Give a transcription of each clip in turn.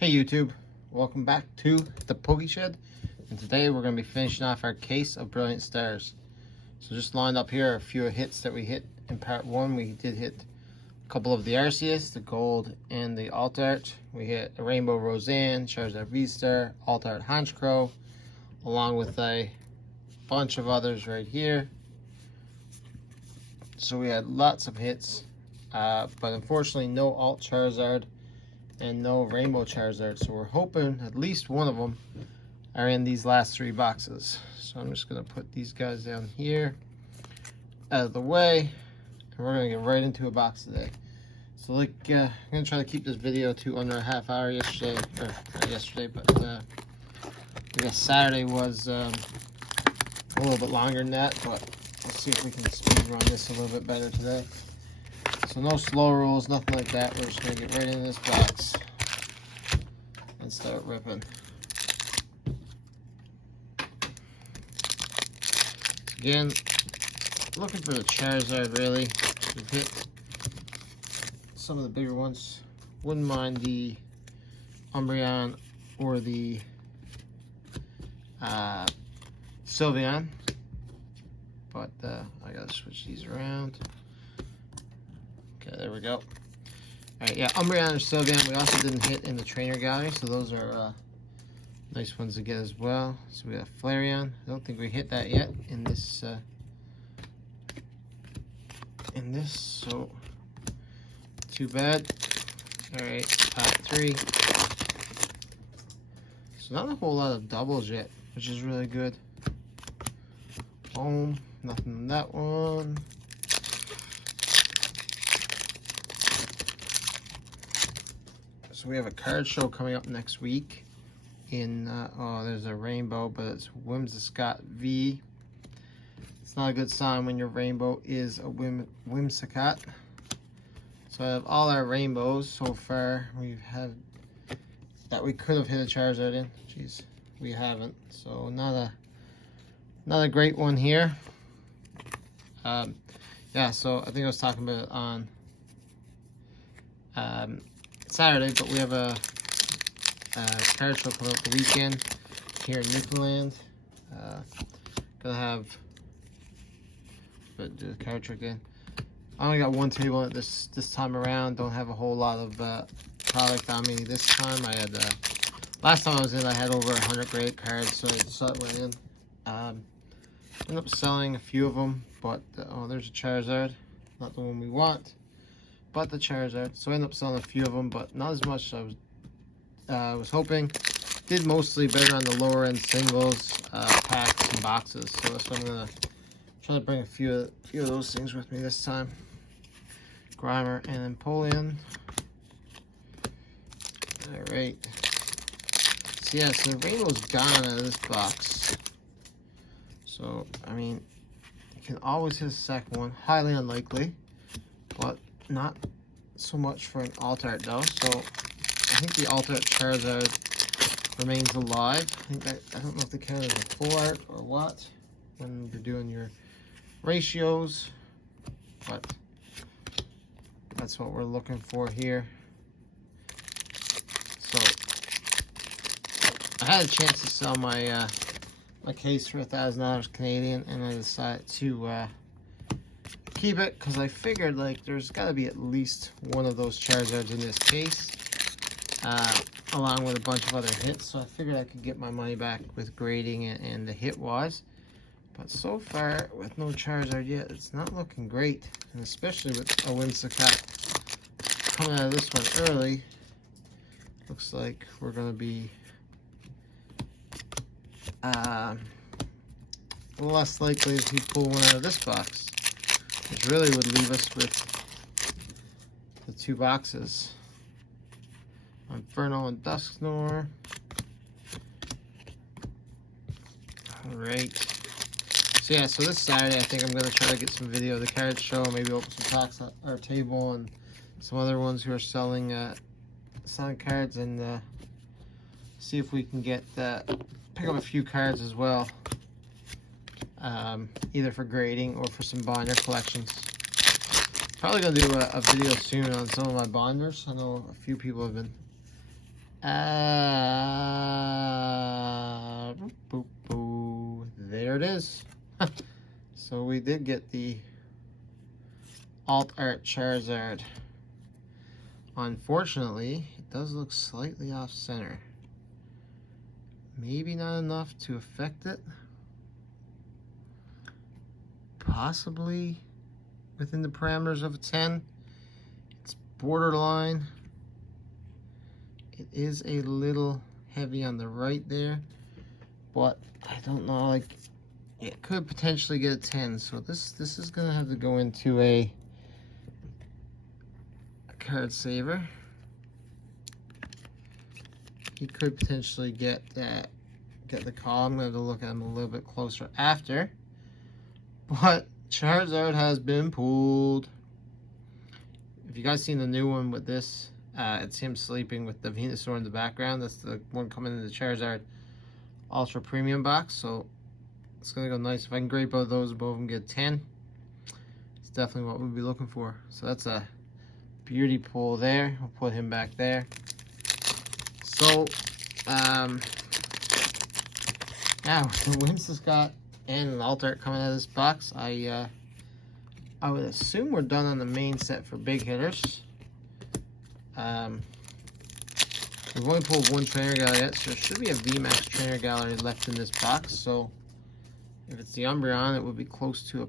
Hey YouTube, welcome back to the PokéShed, and today we're going to be finishing off our case of Brilliant Stars. So just lined up here are a few hits that we hit in part 1. We did hit a couple of the Arceus, the Gold, and the Alt-Art. We hit a Rainbow Roseanne, Charizard V-Star, Alt-Art Honchkrow, along with a bunch of others right here. So we had lots of hits, but unfortunately no Alt Charizard and no Rainbow Charizard, so we're hoping at least one of them are in these last 3 boxes. So I'm just going to put these guys down here out of the way, and we're going to get right into a box today. So I'm going to try to keep this video to under a half hour yesterday, or not yesterday, but I guess Saturday was a little bit longer than that, but let's see if we can speed run this a little bit better today. So no slow rolls, nothing like that. We're just going to get right into this box and start ripping. Again, looking for the Charizard really. We've hit some of the bigger ones. Wouldn't mind the Umbreon or the Sylveon, but I gotta switch these around. Okay, there we go. Alright, yeah, Umbreon or Sylveon we also didn't hit in the trainer gallery, so those are nice ones to get as well. So we got Flareon. I don't think we hit that yet in this, so too bad. Alright, top 3. So not a whole lot of doubles yet, which is really good. Boom, nothing on that one. So we have a card show coming up next week in, oh, there's a rainbow, but it's Whimsicott V. It's not a good sign when your rainbow is a Whimsicott. So I have all our rainbows so far. We've had that we could have hit a Charizard in. Jeez, we haven't. So not a great one here. Yeah, so I think I was talking about it on Saturday, but we have a card show coming up the weekend here in Newfoundland. Gonna have, but do the card trick again. I only got one table at this time around. Don't have a whole lot of product on me this time. I had last time I was in, I had over 100 great cards, so I decided went in. Ended up selling a few of them, but oh, there's a Charizard, not the one we want, but the Charizard. So I ended up selling a few of them, but not as much as I was hoping. Did mostly better on the lower end singles, packs, and boxes. So that's what I'm gonna try to bring a few of those things with me this time. Grimer and Empoleon. All right. So yeah, so the rainbow's gone out of this box. So I mean, you can always hit a second one. Highly unlikely, but not so much for an Alt-Art though. So I think the Alt-Art Charizard remains alive. I don't know if they count as a full art or what when you're doing your ratios, but that's what we're looking for here. So I had a chance to sell my my case for $1,000 Canadian, and I decided to keep it because I figured like there's got to be at least one of those Charizards in this case, along with a bunch of other hits. So I figured I could get my money back with grading and the hit wise. But so far, with no Charizard yet, it's not looking great, and especially with a Whimsicott coming out of this one early, looks like we're going to be less likely if we pull one out of this box, which really would leave us with the 2 boxes. Inferno and Dusknoir. Alright. So yeah, so this Saturday I think I'm going to try to get some video of the card show, maybe open some packs at our table and some other ones who are selling cards, and see if we can get pick up a few cards as well, either for grading or for some binder collections. Probably going to do a video soon on some of my binders. I know a few people have been Boop, boop, boop. There it is. So we did get the Alt Art Charizard. Unfortunately, it does look slightly off center. Maybe not enough to affect it. Possibly within the parameters of a 10. It's borderline. It is a little heavy on the right there, but I don't know, like, it could potentially get a 10. So this is gonna have to go into a card saver. He could potentially get the call. I'm gonna have to look at him a little bit closer after. But Charizard has been pulled. If you guys seen the new one with this, it's him sleeping with the Venusaur in the background. That's the one coming in the Charizard Ultra Premium box. So it's gonna go nice. If I can grade both those above and get 10, it's definitely what we'll be looking for. So that's a beauty pull there. I'll put him back there. So now with the Whimsicott and an Alt Art coming out of this box, I would assume we're done on the main set for big hitters. We've only pulled one trainer gallery yet, so there should be a VMAX trainer gallery left in this box. So if it's the Umbreon, it would be close to a,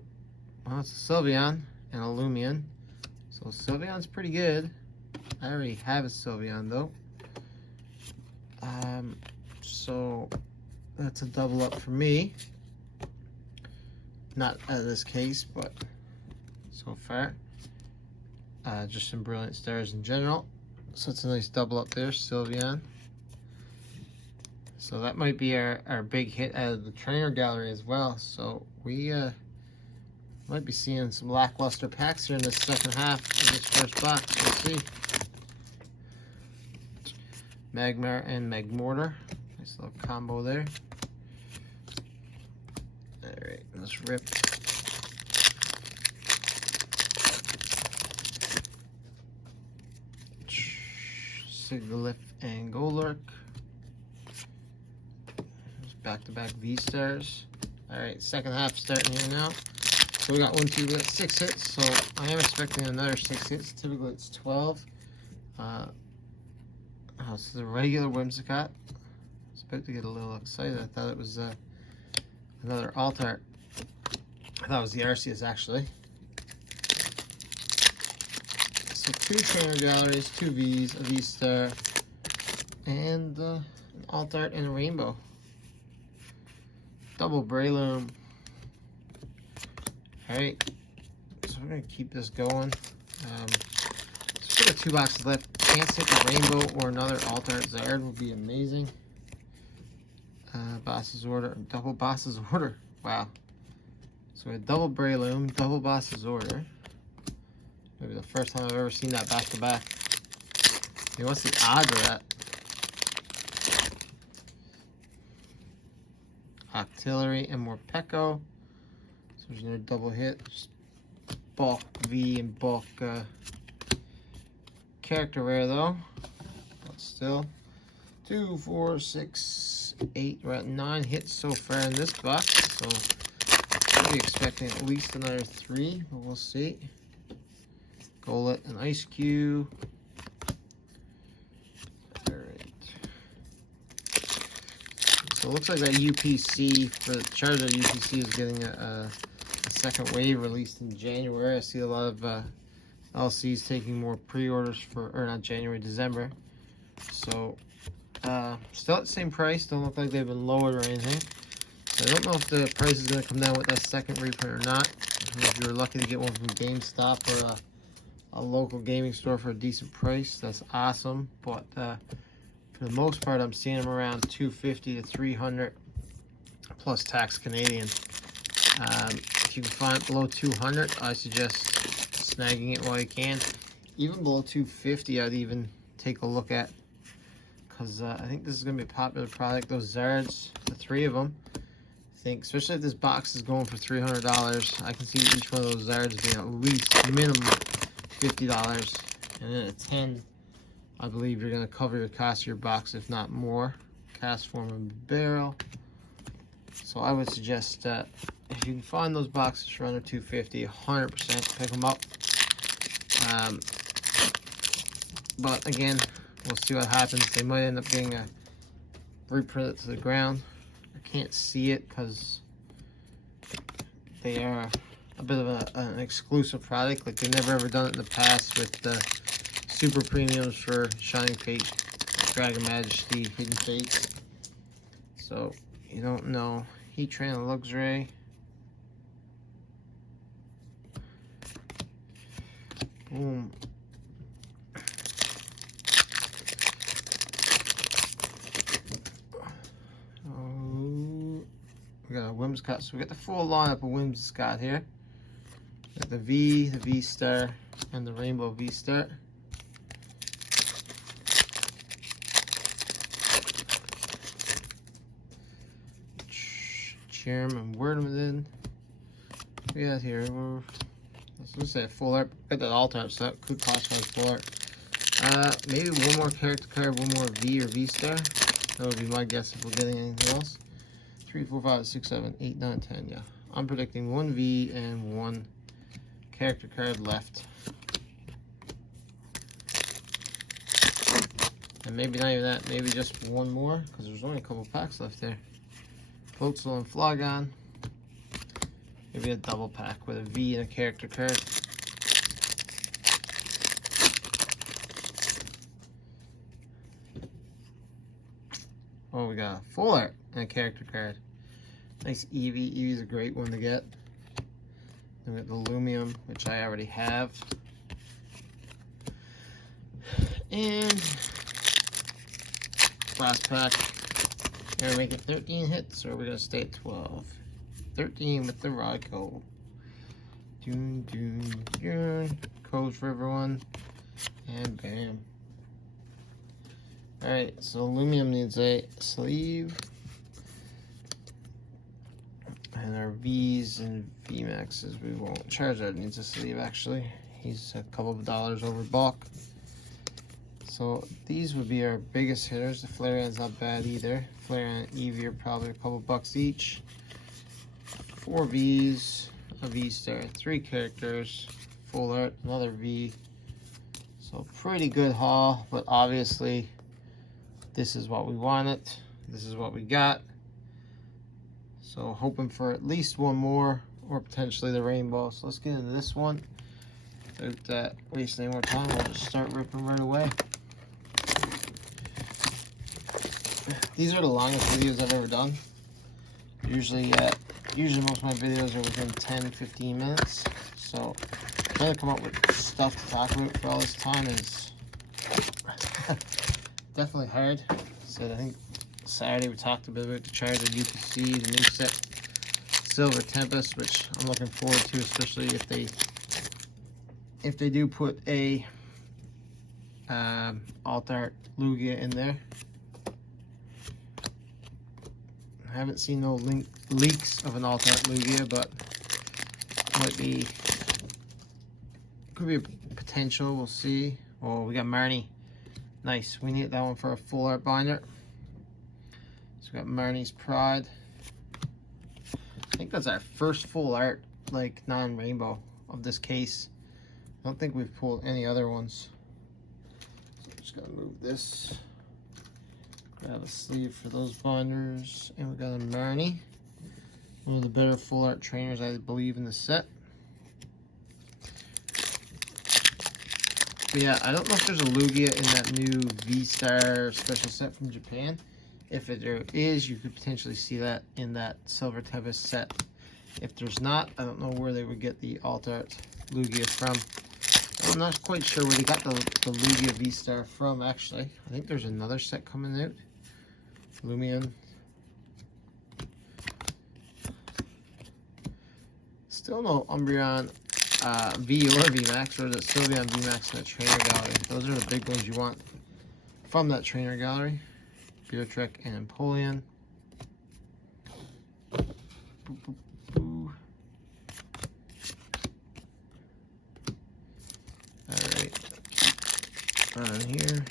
well, it's a Sylveon and a Lumion. So Sylveon's pretty good. I already have a Sylveon though. So that's a double up for me. Not out of this case, but so far. Just some brilliant stars in general. So it's a nice double up there, Sylveon. So that might be our big hit out of the trainer gallery as well. So we might be seeing some lackluster packs here in the second half of this first box. We'll see. Magmar and Magmortar. Nice little combo there. Alright, let's rip. Sigilyph and Golurk. Back-to-back V-Stars. Alright, second half starting here now. So we got 1, 2, we got 6 hits. So I am expecting another 6 hits. Typically it's 12. This is a regular Whimsicott. I was about to get a little excited. I thought it was another Alt Art. I thought it was the Arceus actually. So 2 trainer galleries, 2 Vs, a V-Star, and an Alt Art and a Rainbow. Double Breloom. Alright, so we're going to keep this going. So we got 2 boxes left. Can't take a Rainbow or another Alt Art Zard would be amazing. Boss's Order, double Boss's Order. Wow. So we had double Breloom, double Boss's Order. Maybe the first time I've ever seen that back to back. Hey, what's the odds of that? Octillery and Morpeko. So there's another double hit. Just bulk V and bulk character rare though. But still. 2, 4, 6, 8. We're at 9 hits so far in this box. So I'll be expecting at least another 3, but we'll see. Golett and Ice Cube. Alright. So it looks like that UPC for the Charizard UPC is getting a second wave released in January. I see a lot of LCs taking more pre-orders for, or not January, December. So still at the same price. Don't look like they've been lowered or anything. So I don't know if the price is going to come down with that second reprint or not. If you're lucky to get one from GameStop or a local gaming store for a decent price, that's awesome. But for the most part, I'm seeing them around $250 to $300 plus tax Canadian. If you can find it below $200, I suggest snagging it while you can. Even below $250, I'd even take a look at, because I think this is going to be a popular product. Those Zards, the 3 of them, I think, especially if this box is going for $300, I can see each one of those Zards being at least minimum $50, and then a 10 I believe you're going to cover your cost of your box, if not more. Cast form and barrel. So I would suggest that if you can find those boxes for under $250, 100% pick them up. But again, we'll see what happens. They might end up being a reprint to the ground. I can't see it because they are a bit of an exclusive product. Like, they've never ever done it in the past with the super premiums for Shining Fate, Dragon Majesty, Hidden Fate. So you don't know. Heat Train and Luxray. Boom. We got a Whimsicott. So we got the full lineup of Whimsicott here. We got the V, the V-Star, and the Rainbow V-Star. Cherim and Wordman. We got here. Let's say a full art. Got that alt art, so that could cost us full art. Maybe one more character card, one more V or V-Star. That would be my guess if we're getting anything else. 3, 4, 5, 6, 7, 8, 9, 10. Yeah, I'm predicting one V and one character card left. And maybe not even that. Maybe just one more, because there's only a couple packs left there. Floatzel and Flygon. Maybe a double pack with a V and a character card. Oh, we got a full art and a character card. Nice Eevee. Eevee's a great one to get. Then we got the Lumium, which I already have. And last pack. We're going to make it 13 hits, or we're going to stay at 12. 13 with the Raikou. Doon, doon, doon. Codes for everyone. And bam. Alright, so Lumium needs a sleeve. And our V's and VMAXs we won't. Charizard needs a sleeve, actually. He's a couple of dollars over bulk. So these would be our biggest hitters. The Flareon's not bad either. Flareon and Eevee are probably a couple bucks each. 4 V's, a V-Star, 3 characters, full art, another V. So pretty good haul, but obviously this is what we wanted. This is what we got. So hoping for at least one more, or potentially the rainbow. So let's get into this one. Without wasting any more time, we'll just start ripping right away. These are the longest videos I've ever done. Usually most of my videos are within 10-15 minutes. So trying to come up with stuff to talk about for all this time is definitely hard. So I think Saturday we talked a bit about the Charizard UPC, the new set Silver Tempest, which I'm looking forward to, especially if they do put a alt art Lugia in there. I haven't seen no leaks of an alt art Lugia, but could be a potential. We'll see. Oh, we got Marnie. Nice. We need that one for a full art binder. So we got Marnie's Pride. I think that's our first full art, like non-rainbow, of this case. I don't think we've pulled any other ones. So I'm just gonna move this. Grab a sleeve for those binders. And we got a Marnie. One of the better full art trainers, I believe, in the set. But yeah, I don't know if there's a Lugia in that new V-Star special set from Japan. If there is, you could potentially see that in that Silver Tempest set. If there's not, I don't know where they would get the alt art Lugia from. I'm not quite sure where they got the Lugia V-Star from, actually. I think there's another set coming out. Lumion. Still no Umbreon V or VMAX, or is it Sylveon VMAX in the trainer gallery? Those are the big ones you want from that trainer gallery. Beatrix and Empoleon. Alright. On here.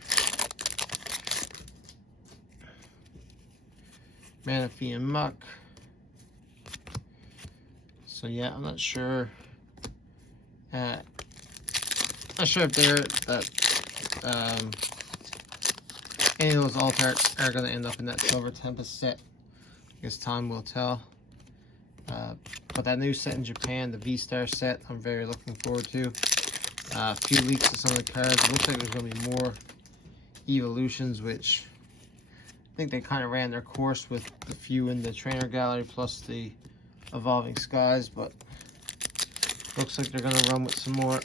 Manaphy and Muck. So yeah, I'm not sure. Not sure if any of those alt arts are going to end up in that Silver Tempest set. I guess time will tell. But that new set in Japan, the V-Star set, I'm very looking forward to. A few leaks of some of the cards. It looks like there's going to be more evolutions, which I think they kind of ran their course with a few in the trainer gallery plus the Evolving Skies, but looks like they're going to run with some more.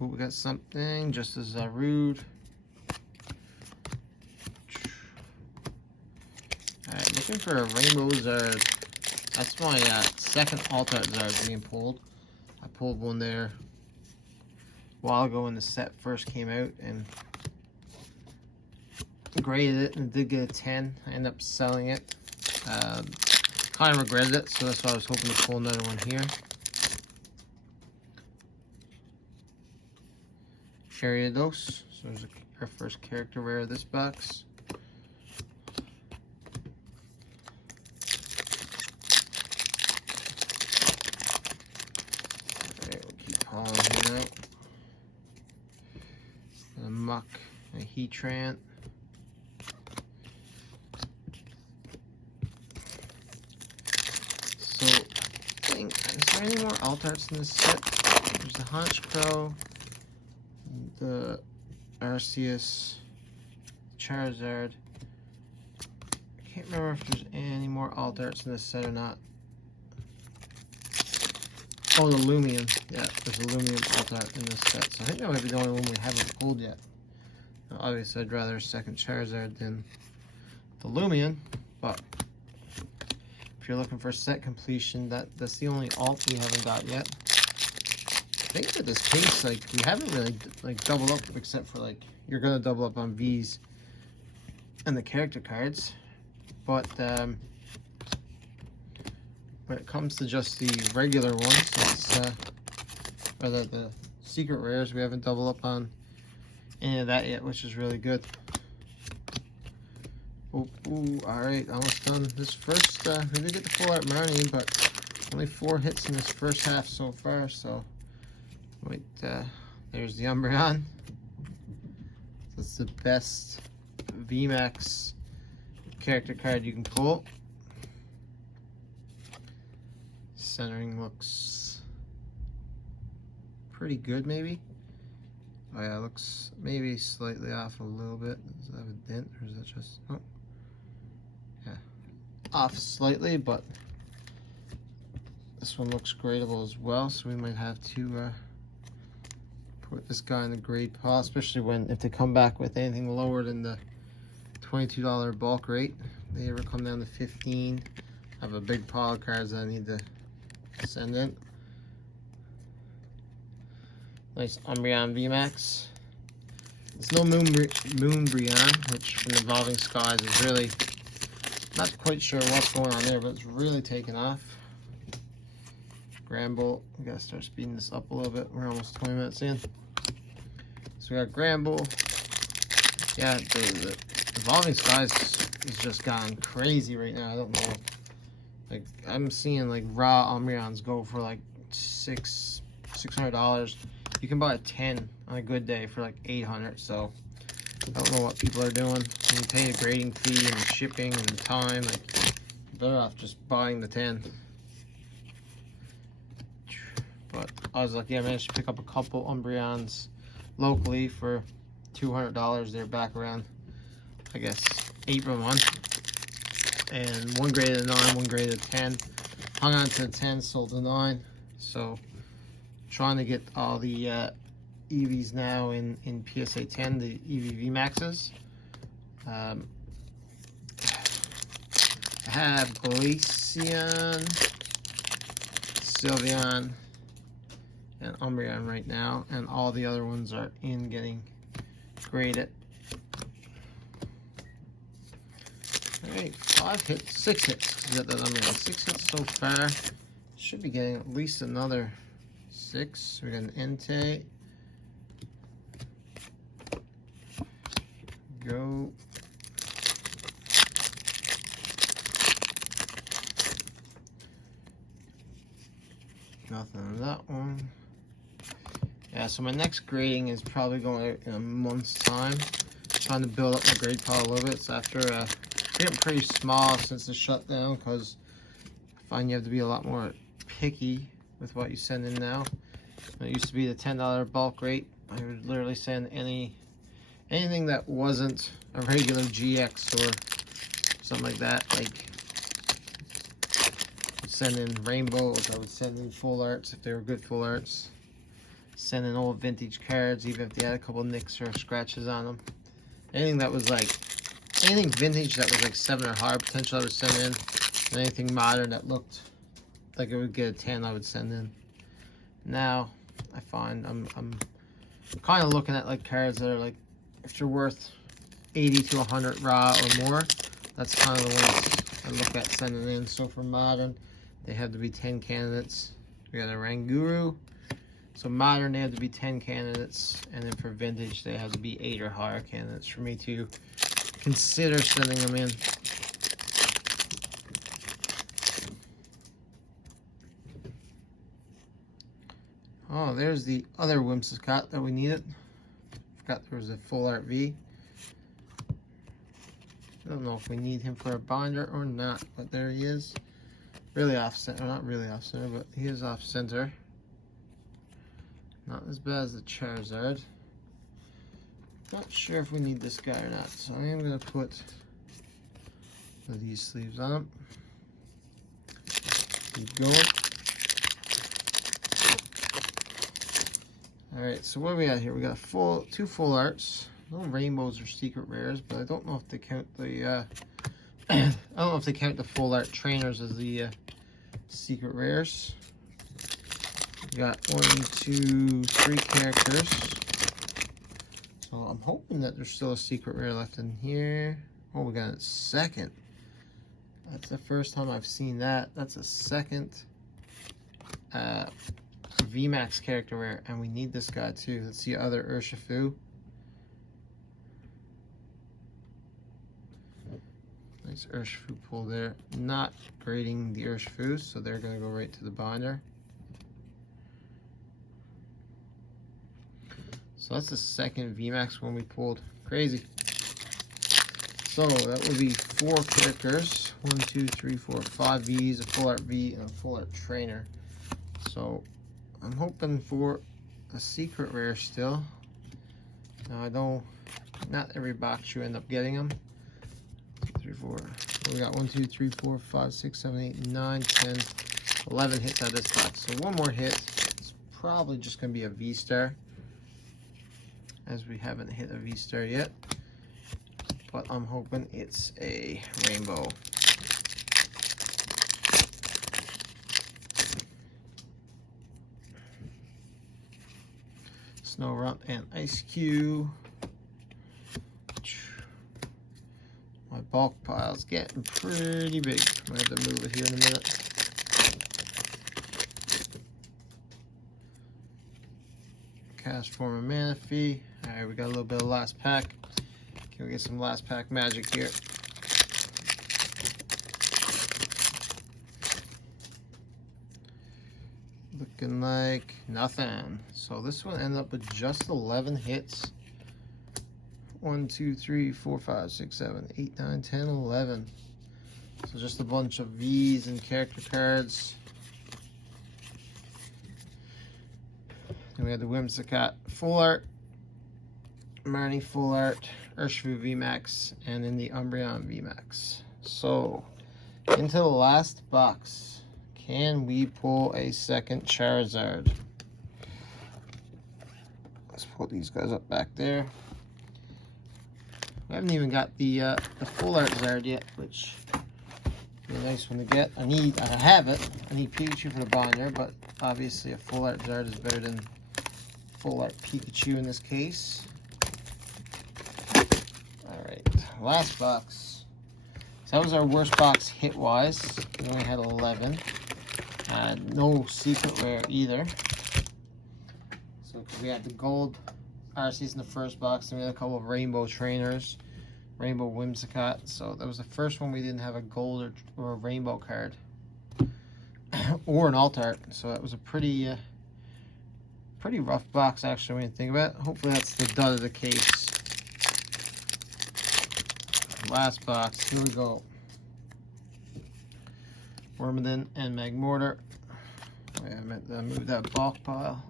Ooh, we got something just as rude. Alright, looking for a Rainbow Zard. That's my second Alt-Art Zard being pulled. I pulled one there a while ago when the set first came out and graded it and did get a 10. I ended up selling it. Kind of regretted it, so that's why I was hoping to pull another one here. Gyarados. So there's our first character rare of this box. Alright, we'll keep hauling him out. A Muck, a Heatran. So, is there any more alt arts in this set? There's the Honchkrow, the Arceus, Charizard. I can't remember if there's any more alt arts in this set or not. Oh, the Lumion. Yeah, there's a Lumion alt art in this set. So I think that might be the only one we haven't pulled yet. Now, obviously, I'd rather a second Charizard than the Lumion, but if you're looking for set completion, that's the only alt we haven't got yet. I think with this case, like, we haven't really like doubled up, except for like you're gonna double up on V's and the character cards, but when it comes to just the regular ones, it's or the secret rares, we haven't doubled up on any of that yet, which is really good. Oh, ooh, all right, almost done. This first, we did get the full art Marnie, but only 4 hits in this first half so far. So, wait, there's the Umbreon. That's the best VMAX character card you can pull. Centering looks pretty good, maybe. Oh yeah, it looks maybe slightly off a little bit. Does that have a dent, or is that just... Oh. Yeah. Off slightly, but this one looks gradable as well, so we might have to put this guy in the grade pile, especially if they come back with anything lower than the $22 bulk rate. If they ever come down to 15, I have a big pile of cards that I need to send in. Nice Umbreon VMAX. There's no Moonbreon, which from the Evolving Skies is really not quite sure what's going on there, but it's really taken off. Gradable, we gotta start speeding this up a little bit. We're almost 20 minutes in. So we got Gradable. Yeah, the Evolving Skies is just gone crazy right now. I don't know. Like, I'm seeing like raw Umbreons go for like $600. You can buy a 10 on a good day for like 800. So I don't know what people are doing. When you pay a grading fee and shipping and time, like, you're better off just buying the 10. But I was lucky. I managed to pick up a couple Umbreons locally for $200. They're back around, I guess, April 1. And one graded a 9, one graded a 10. Hung on to the 10, sold the 9. So trying to get all the EVs now in PSA 10, the EV Maxes. I have Glaceon, Sylveon, and Umbreon right now, and all the other ones are in getting graded. Alright, 5 hits, 6 hits. We got that Umbreon. 6 hits so far. Should be getting at least another 6. We got an Entei. go. Nothing on that one. Yeah, so my next grading is probably going out in a month's time. Trying to build up my grade pile a little bit. So after getting pretty small since the shutdown, because I find you have to be a lot more picky with what you send in now. It used to be the $10 bulk rate. I would literally send anything that wasn't a regular GX or something like that. Like, I'd send in rainbows. I would send in full arts if they were good full arts. Send in old vintage cards, even if they had a couple nicks or scratches on them. Anything that was like, anything vintage that was like 7 or higher potential I would send in. And anything modern that looked like it would get a 10 I would send in. Now, I find I'm kind of looking at like cards that are like, if they're worth 80 to 100 raw or more, that's kind of the ones I look at sending in. So for modern, they have to be 10 candidates. We got a Ranguru. So modern, they have to be 10 candidates, and then for vintage, they have to be 8 or higher candidates for me to consider sending them in. Oh, there's the other Whimsicott that we needed. Forgot there was a full art V. I don't know if we need him for a binder or not, but there he is. Really off center, not really off center, but he is off center. Not as bad as the Charizard. Not sure if we need this guy or not, so I am going to put these sleeves on him. Keep going. Alright, so what do we got here? We got two full arts. No rainbows or secret rares, but I don't know if they count the I don't know if they count the full art trainers as the secret rares. We got 1, 2, 3 characters. So I'm hoping that there's still a secret rare left in here. Oh, we got a second. That's the first time I've seen that. That's a second VMAX character rare, and we need this guy too. Let's see other Urshifu. Nice Urshifu pull there. Not grading the Urshifus, so they're going to go right to the binder. So that's the second VMAX one we pulled. Crazy. So that would be 4 characters. 1, 2, 3, 4, 5 Vs, a full art V, and a full art trainer. So I'm hoping for a secret rare still. Now I know not every box you end up getting them. 2, 3, 4. So we got 1, 2, 3, 4, 5, 6, 7, 8, 9, 10, 11 hits out of this box. So one more hit. It's probably just going to be a V-Star, as we haven't hit a V-Star yet. But I'm hoping it's a rainbow. Snorunt and Ice Cube. My bulk pile's getting pretty big. I might have to move it here in a minute. Cast form of Manaphy. Alright, we got a little bit of last pack. Can we get some last pack magic here? Looking like nothing. So this one ended up with just 11 hits. 1, 2, 3, 4, 5, 6, 7, 8, 9, 10, 11. So just a bunch of V's and character cards. Then we had the Whimsicott full art, Marnie full art, Urshifu VMAX, and then the Umbreon VMAX. So into the last box. Can we pull a second Charizard? Let's pull these guys up back there. I haven't even got the full art Zard yet, which is a nice one to get. I have it. I need Pikachu for the binder, but obviously a full art Zard is better than full art Pikachu in this case. Alright, last box. So that was our worst box hit-wise. We only had 11. No secret rare either. So we had the gold RCs in the first box, and we had a couple of rainbow trainers. Rainbow Whimsicott. So that was the first one we didn't have a gold or a rainbow card. Or an alt art. So that was a pretty rough box actually when you think about it. Hopefully that's the dud of the case. Last box, here we go. Wormadin and Magmortar. Wait, I meant to move that bulk pile.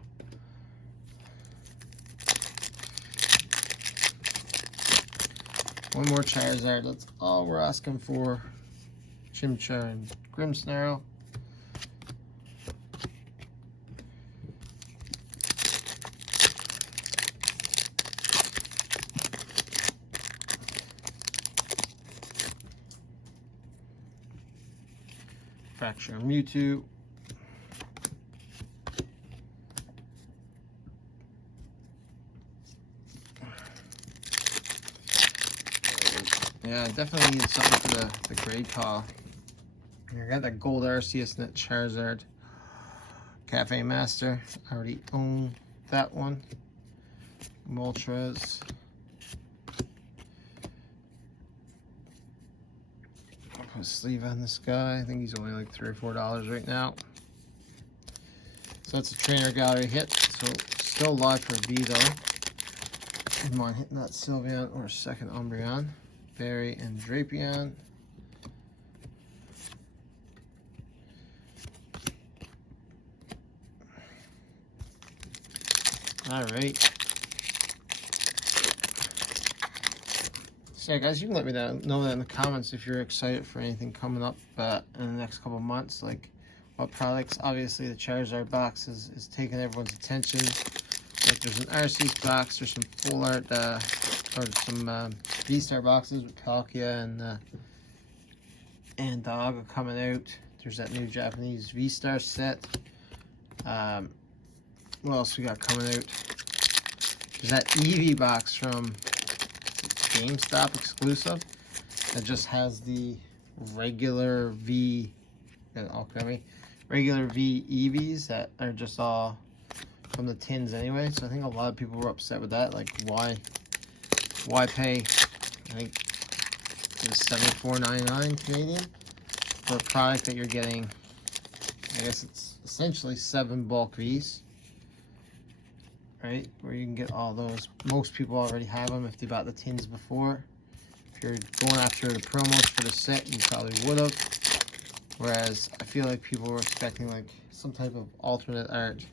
One more Charizard, that's all we're asking for. Chimchar and Grimmsnarl. Fracture Mewtwo. Yeah, I definitely need something for the grade pile. I got that gold Arceus and that Charizard. Cafe Master. I already own that one. Moltres. I'll put a sleeve on this guy. I think he's only like $3 or $4 right now. So that's a trainer gallery hit. So still alive for V though. Wouldn't mind hitting that Sylveon or a second Umbreon. Berry and Drapion. All right. So yeah, guys, you can let me know that in the comments if you're excited for anything coming up in the next couple months. Like what products. Obviously, the Charizard box is taking everyone's attention. Like there's an Arceus box. There's some full art or some V-Star boxes with Palkia and Dog coming out. There's that new Japanese V-Star set. What else we got coming out? There's that Eevee box from GameStop exclusive that just has the regular V, regular V Eevees that are just all from the tins anyway. So I think a lot of people were upset with that. Like why pay? I think it's $74.99 Canadian for a product that you're getting. I guess it's essentially 7 bulk Vs, right? Where you can get all those. Most people already have them if they bought the tins before. If you're going after the promos for the set, you probably would have. Whereas I feel like people were expecting like some type of alternate art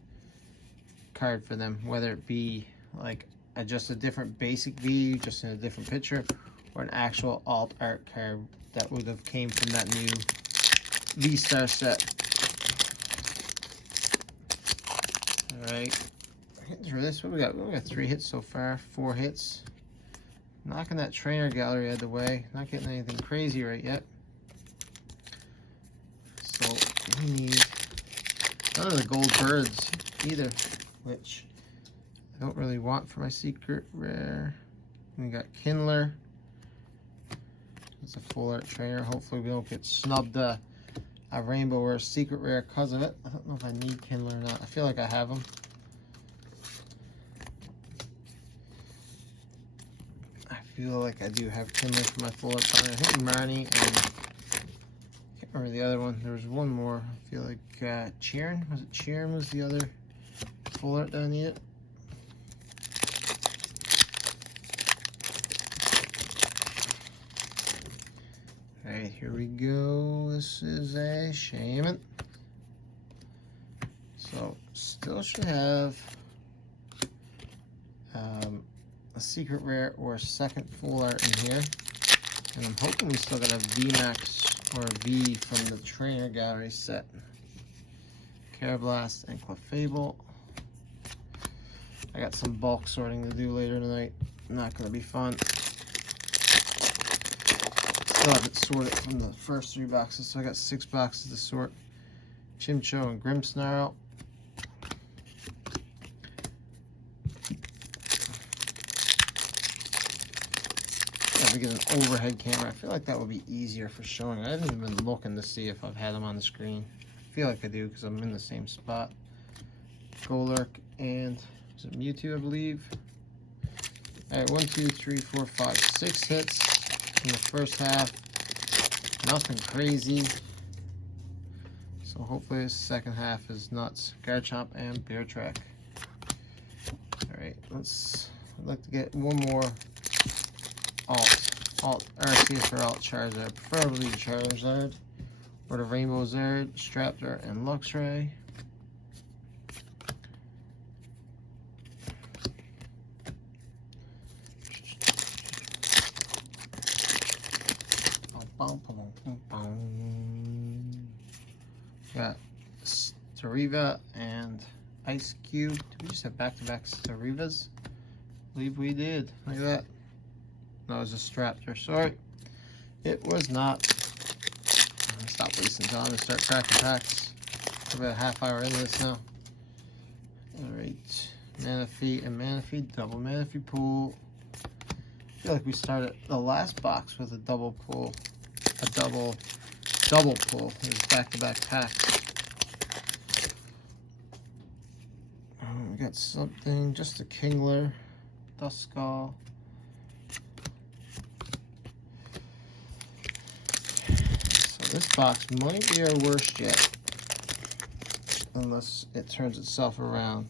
card for them, whether it be like just a different basic V, just in a different picture, or an actual alt art card that would have came from that new V-Star set. Alright, hitting through this. What we got? We got 3 hits so far, 4 hits. Knocking that trainer gallery out of the way. Not getting anything crazy right yet. So we need none of the gold birds either, which I don't really want for my secret rare. We got Kindler. It's a full art trainer. Hopefully we don't get snubbed a rainbow or a secret rare because of it. I don't know if I need Kindler or not. I feel like I have them. I feel like I do have Kindler for my full art. I think Marnie and I can't remember the other one. There was one more. I feel like Cheerin. Was it Cheerin was the other full art that I needed? Alright, here we go. This is a Shaman. So, still should have a secret rare or a second full art in here. And I'm hoping we still got a VMAX or a V from the trainer gallery set. Carablast and Clefable. I got some bulk sorting to do later tonight. Not going to be fun. Still haven't sorted from the first 3 boxes, so I got 6 boxes to sort. Chimcho and Grimmsnarl. If we get an overhead camera, I feel like that would be easier for showing. I haven't even been looking to see if I've had them on the screen. I feel like I do because I'm in the same spot. Golurk and is it Mewtwo, I believe. All right, 1, 2, 3, 4, 5, 6 hits. in the first half. Nothing crazy. So hopefully the second half is nuts. Garchomp and Bear Track. Alright, I'd like to get one more alt Arceus or alt Charizard. Preferably Charizard. Or the Rainbow Zard, Straptor, and Luxray. Got Stariva and Ice Cube. Did we just have back-to-back Starivas? I believe we did. Look at that. No, it was a Straptor. Sorry. It was not. Stop wasting time and start cracking packs. We're about a half hour into this now. Alright. Manaphy and Manaphy. Double Manaphy pool. I feel like we started the last box with a double pull. A double pull. It was back-to-back packs. We got something. Just a Kingler. Duskull. This box might be our worst yet, unless it turns itself around.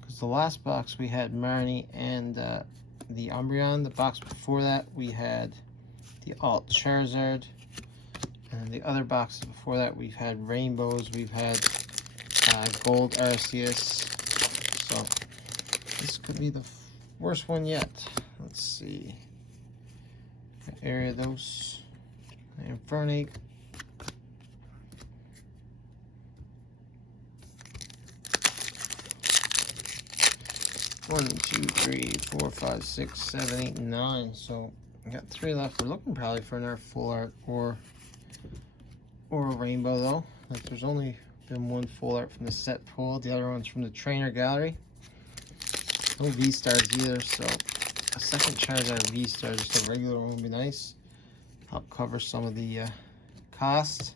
Because the last box we had Marnie and the Umbreon. The box before that we had the alt Charizard. And the other boxes before that we've had Rainbows, we've had Gold Arceus. So this could be the worst one yet. Let's see. Area those. Infernape. One, two, three, 4, 5, 6, 7, 8, 9. So we got 3 left. We're looking probably for another full art or a rainbow though. Like there's only been one full art from the set pull. The other one's from the trainer gallery. No V-stars either, so a second Charizard V-star, just a regular one would be nice. Help cover some of the cost.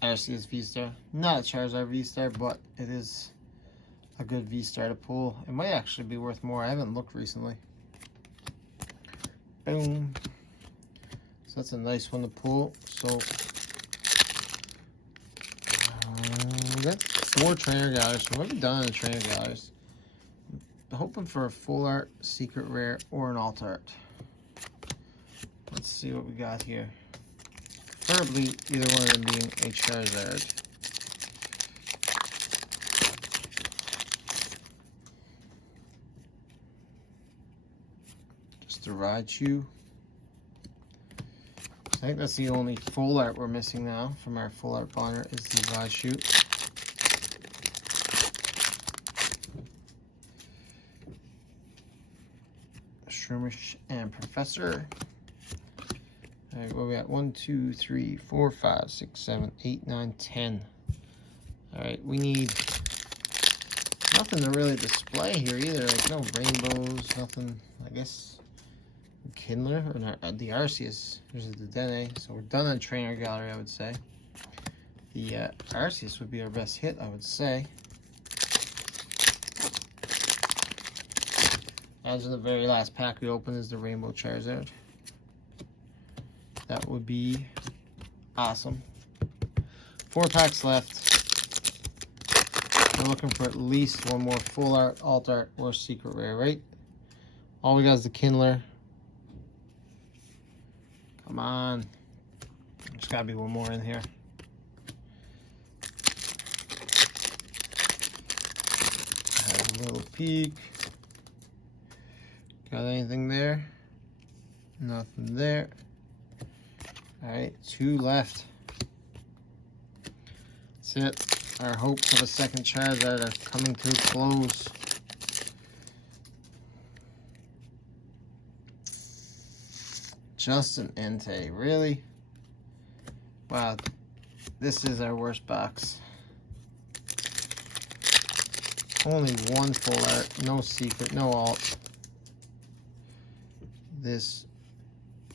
Arceus V-star. Not a Charizard V-star, but it is a good V-star to pull. It might actually be worth more. I haven't looked recently. Boom. So that's a nice one to pull. So we got 4 trainer galleries. So what have we done in the trainer galleries? I'm hoping for a full art, secret rare, or an alt art. Let's see what we got here. Preferably either one of them being a Charizard. Just a Raichu. I think that's the only full art we're missing now from our full art binder is the Raichu. Shroomish and Professor. Alright, what we got? 1, 2, 3, 4, 5, 6, 7, 8, 9, 10. Alright, we need nothing to really display here either. Like no rainbows, nothing. I guess Kindler or not, the Arceus. There's the Dene. So we're done on trainer gallery, I would say. The Arceus would be our best hit, I would say. As of the very last pack we open is the Rainbow Charizard. That would be awesome. 4 packs left. We're looking for at least one more full art, alt art, or secret rare, right? All we got is the Kindler. Come on. There's gotta be one more in here. Have a little peek. Got anything there? Nothing there. Alright, 2 left. That's it. Our hopes of a second Charizard are coming to a close. Justin Entei, really? Wow, this is our worst box. Only 1 full art, no secret, no alt. This,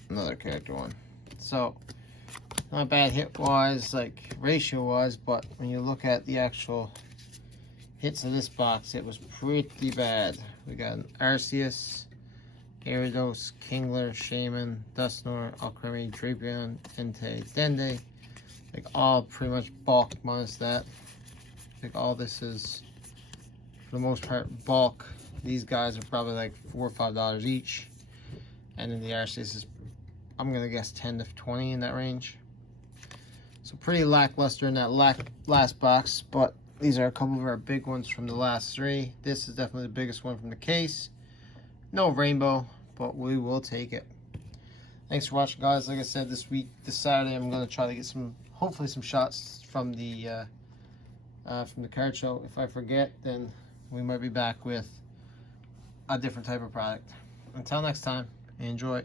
another character one. So, Not bad hit wise, like ratio wise, but when you look at the actual hits of this box, it was pretty bad. We got an Arceus, Gyarados, Kingler, Shaman, Dusknoir, Alcremie, Drapion, Entei, Dende. Like all pretty much bulk minus that. Like all this is, for the most part, bulk. These guys are probably like $4 or $5 each. And then the Arceus is, I'm gonna guess 10 to 20 in that range. So pretty lackluster in that last box, but these are a couple of our big ones from the last three. This is definitely the biggest one from the case. No rainbow, but we will take it. Thanks for watching, guys. Like I said, this Saturday, I'm gonna try to get hopefully some shots from the card show. If I forget, then we might be back with a different type of product. Until next time, enjoy.